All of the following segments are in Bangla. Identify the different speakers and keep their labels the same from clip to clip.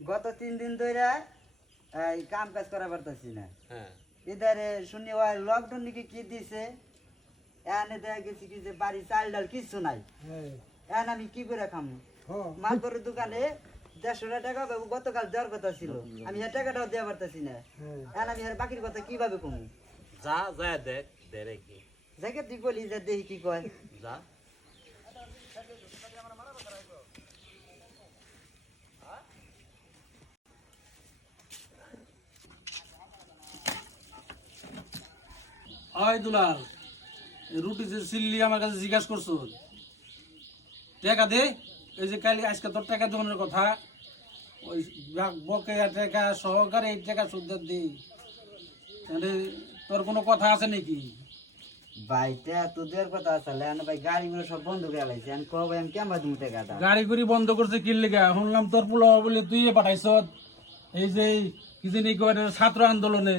Speaker 1: গত তিন দিন ধরে এই কাম কাজ করা পারতেছি না।
Speaker 2: হ্যাঁ।
Speaker 1: শুনি ওই লকডাউন নাকি কি দিছে? এনে দেখা গেছে কি যে বাড়ি চাল ডাল কিছু নাই এখন আমি কি করে খামু? মাতবরের দোকানে দেড়শো টাকা পাবো গতকাল দেওয়ার কথা ছিল। আমি এই টাকাটাও দেওয়া পারতেছি না। এখন আমি এর বাকির কথা কীভাবে কমু?
Speaker 2: যা যা দেখ দে রে কি
Speaker 1: যাকে তুই বলি যে দেখি কি কয়।
Speaker 2: যা।
Speaker 3: হয় দুলাল রুটি যে চিল্লি আমার কাছে জিজ্ঞাসা করছ। টাকা দে এই যে কালি আজকে তোর টাকা দেওয়ানোর কথা। ওই বকেয়া টাকা সহকারে এই টাকা সুদ দি তাহলে তোর কোনো কথা আছে নাকি?
Speaker 1: ভাইটা কথা আসলে ভাই গাড়িগুলো সব বন্ধ করে লাইছে এখন কব আমি কেমন তুমি টাকাটা?
Speaker 3: গাড়ি গুড়ি বন্ধ করছে কি লেগা? শুনলাম তোর পোলা বলে তুই পাঠাইছ। এই যে কি জানি ছাত্র আন্দোলনে।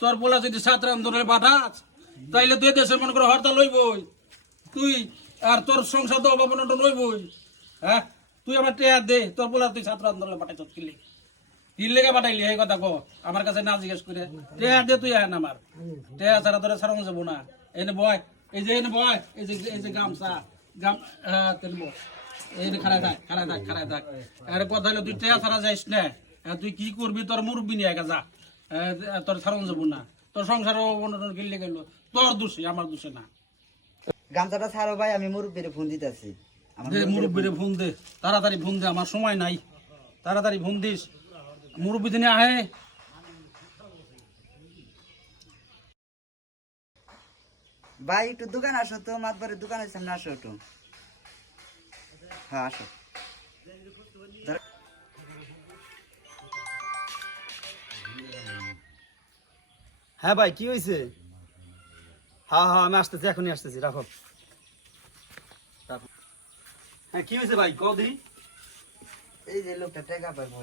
Speaker 3: তোর পোলা যদি ছাত্র আন্দোলনে পাঠাস তাইলে তুই দেশের মনে করে হরতাল লইবই। তুই আর তোর সংসদ অভাবনটা লইবই। হ্যাঁ? তুই আমার টেয়ার দে, তোর পোলা তুই ছাত্র আন্দোলনে পাঠাইছ কি লেগে? কি লেগে পাঠাইলি? এই কথা কো আমার কাছে না জিজ্ঞেস করে। টেয়ার দে তুই আমার। টেয়ার ছাড়া তোরা যাব না এনে বয়, এই যে এনে বয়, এই যে এই যে গামছা। গাম হ্যাঁ তেল বয়। এই থাক খারাই থাক থাক। আরে কথা হলো তুই টেয়া ছাড়া যাইস না। তুই কি করবি? তোর মুরব্বি নিয়ে যা। তোর ছাড়ানো যাব না তোর সংসার অবনটন গিলে গেল। তোর দোষে আমার দোষে না।
Speaker 1: গামছাটা ছাড়ো ভাই আমি মুরব্বীরে ফোন দিতেছি।
Speaker 3: মুরব্বিরে ফোন দে। তাড়াতাড়ি ফোন দে আমার সময় নাই। তাড়াতাড়ি ফোন দিস। মুরব্বি দিনে আহে।
Speaker 1: ভাই একটু দোকান আসো তো মাতবারের দোকানের সামনে আসো একটু। হ্যাঁ আসো।
Speaker 4: হ্যাঁ ভাই কি হয়েছে হ্যাঁ হ্যাঁ আমি আসতেছি এখনই আসতেছি রাখো। হ্যাঁ কি হয়েছে ভাই কদি
Speaker 1: এই যে লোকটা টাকা পাবো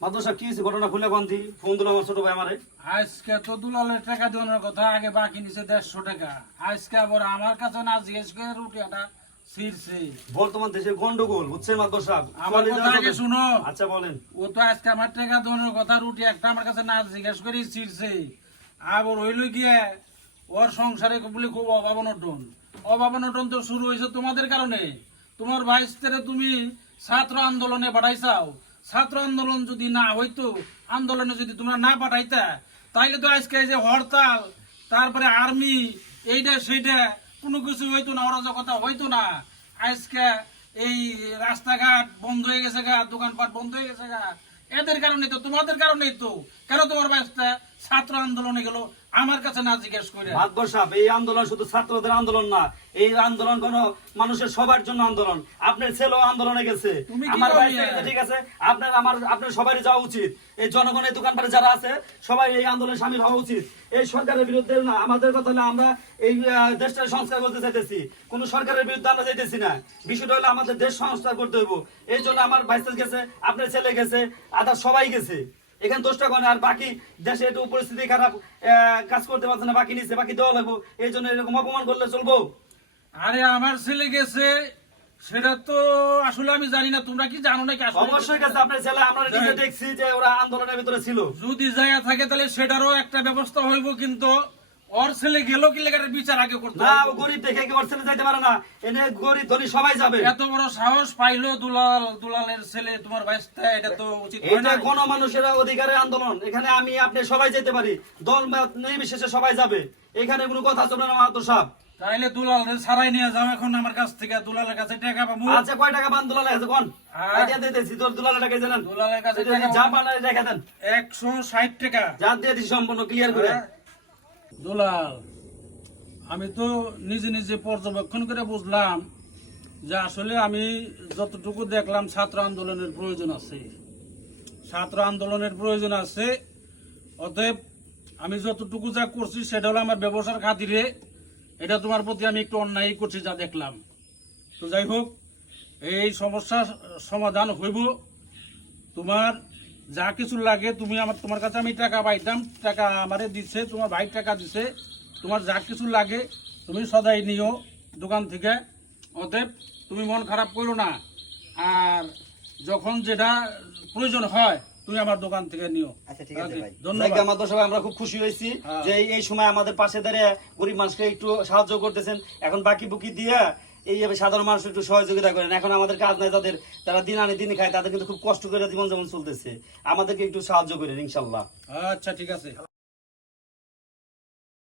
Speaker 4: মাদুর সাহেব কি হয়েছে ঘটনা খুলে কন্দি ফোন দিল আমার ছোট ভাই আমারে।
Speaker 3: আজকে তো দুলালের টাকা দেওয়ানোর কথা আগে বাকি নিছে দেড়শো টাকা। আজকে আবার আমার কাছে না জিজ্ঞেস করে রুটিটা ছিঁড়ছে।
Speaker 4: বর্তমান দেশে গন্ডগোল বুঝছেন মাদুর সাহেব
Speaker 3: আমার কথা আগে শুনো।
Speaker 4: আচ্ছা বলেন।
Speaker 3: ও তো আজকে আমার টাকা কথা রুটি একটা আমার কাছে না জিজ্ঞেস করে ছিঁড়ছে। আবার হইল গিয়ে ওর সংসারে বলে খুব অভাব অনটন। অভাব তো শুরু হয়েছে তোমাদের কারণে। তোমার ভাইস্তেরে তুমি ছাত্র আন্দোলনে পাঠাইছাও। ছাত্র আন্দোলন যদি না হইতো, আন্দোলনে যদি তোমরা না পাঠাইতা, তাইলে তো আজকে যে হরতাল, তারপরে আর্মি এইটা সেইটা কোনো কিছু হইতো না, অরাজকতা হইতো না। আজকে এই রাস্তাঘাট বন্ধ হয়ে গেছে গা, দোকানপাট বন্ধ হয়ে গেছে গা। এদের কারণে তো তোমাদের কারণেই তো। কেন তোমার ব্যবস্থা ছাত্র আন্দোলনে গেল? আমার কাছে না জিজ্ঞেস করে।
Speaker 4: মাদবর সাহেব এই আন্দোলন শুধু ছাত্রদের আন্দোলন না এই আন্দোলন কোন মানুষের সবার জন্য আন্দোলন। আপনার ছেলেও আন্দোলনে গেছে। আমার ভাই ঠিক আছে আপনার আমার আপনার সবারই যাওয়া উচিত। এই জনগণের দোকানপাটে যারা আছে সবাই এই আন্দোলনে সামিল হওয়া উচিত। এই সরকারের বিরুদ্ধে না আমাদের কথা হলো আমরা এই আহ, দেশটার সংস্কার করতে চাইতেছি। কোন সরকারের বিরুদ্ধে আমরা চাইতেছি না। বিষয়টা হলো আমাদের দেশ সংস্কার করতে হইব। এই জন্য আমার ভাইসেস গেছে আপনার ছেলে গেছে আদার সবাই গেছে। এখানে দোষটা করে আর বাকি দেশে একটু পরিস্থিতি খারাপ কাজ করতে পারছে না বাকি নিচ্ছে বাকি দেওয়া লাগবো। এই জন্য এরকম অপমান করলে চলবো।
Speaker 3: আরে আমার ছেলে গেছে সেটা তো আসলে আমি জানি না তোমরা কি জানো নাকি
Speaker 4: অবশ্যই গেছে আপনার ছেলে আমরা নিজে দেখছি যে ওরা আন্দোলনের ভিতরে ছিল।
Speaker 3: যদি জায়গা থাকে তাহলে সেটারও একটা ব্যবস্থা হইব কিন্তু ওর ছেলে গেল কি লেগার বিচার আগে করতে
Speaker 4: না ও গরিব দেখে কি ওর ছেলে যাইতে পারে না। এনে গরিব ধনী সবাই যাবে।
Speaker 3: এত বড় সাহস পাইলো দুলাল দুলালের ছেলে তোমার বাইসটা এটা তো উচিত
Speaker 4: এটা কোন মানুষের অধিকারের আন্দোলন। এখানে আমি আপনি সবাই যেতে পারি। দল নির্বিশেষে সবাই যাবে। এখানে কোনো কথা চলবে না মাহাতো সাহেব
Speaker 3: তাইলে দুলাল সারাই নিয়ে যাও এখন আমার কাছ থেকে। দুলালের কাছে টাকা পাবো।
Speaker 4: আচ্ছা কয় টাকা পান কোন? তোর টাকা জানেন।
Speaker 3: দুলালের কাছে
Speaker 4: যদি
Speaker 3: টাকা
Speaker 4: যা পান রেখে দেন।
Speaker 3: একশো ষাট টাকা।
Speaker 4: যা দিয়ে দিছি সম্পূর্ণ ক্লিয়ার করে।
Speaker 3: হ্যাঁ। দুলাল, আমি তো নিজে নিজে পর্যবেক্ষণ করে বুঝলাম যে আসলে আমি যতটুকু দেখলাম ছাত্র আন্দোলনের প্রয়োজন আছে। ছাত্র আন্দোলনের প্রয়োজন আছে, অতএব আমি যতটুকু যা করছি সেটা হলো আমার ব্যবসার খাতিরে। এটা তোমার প্রতি আমি একটু অন্যায় করছি যা দেখলাম। তো যাই হোক, এই সমস্যার সমাধান হইব। তোমার যা কিছু লাগে তুমি আমার তোমার কাছে আমি টাকা পাইতাম টাকা আমারে দিচ্ছে তোমার ভাই টাকা দিছে তোমার যা কিছু লাগে তুমি সদাই নিও দোকান থেকে। অতএব তুমি মন খারাপ করো না। আর যখন যেটা প্রয়োজন হয় তুমি আমার দোকান থেকে নিও।
Speaker 1: আচ্ছা, ঠিক আছে ভাই।
Speaker 3: ধন্যবাদ।
Speaker 4: আমরা খুব খুশি হয়েছি
Speaker 3: হ্যাঁ।
Speaker 4: যে এই সময় আমাদের পাশে দাঁড়িয়ে গরিব মানুষকে একটু সাহায্য করতেছেন। এখন বাকি বুকি দিয়ে এইভাবে সাধারণ মানুষ একটু সহযোগিতা করেন। এখন আমাদের কাজ নাই, তাদের, তারা দিন আনে দিন খায়, তাদের কিন্তু খুব কষ্ট করে জীবন যেমন চলতেছে। আমাদেরকে একটু সাহায্য করেন, ইনশাল্লাহ।
Speaker 3: আচ্ছা ঠিক আছে।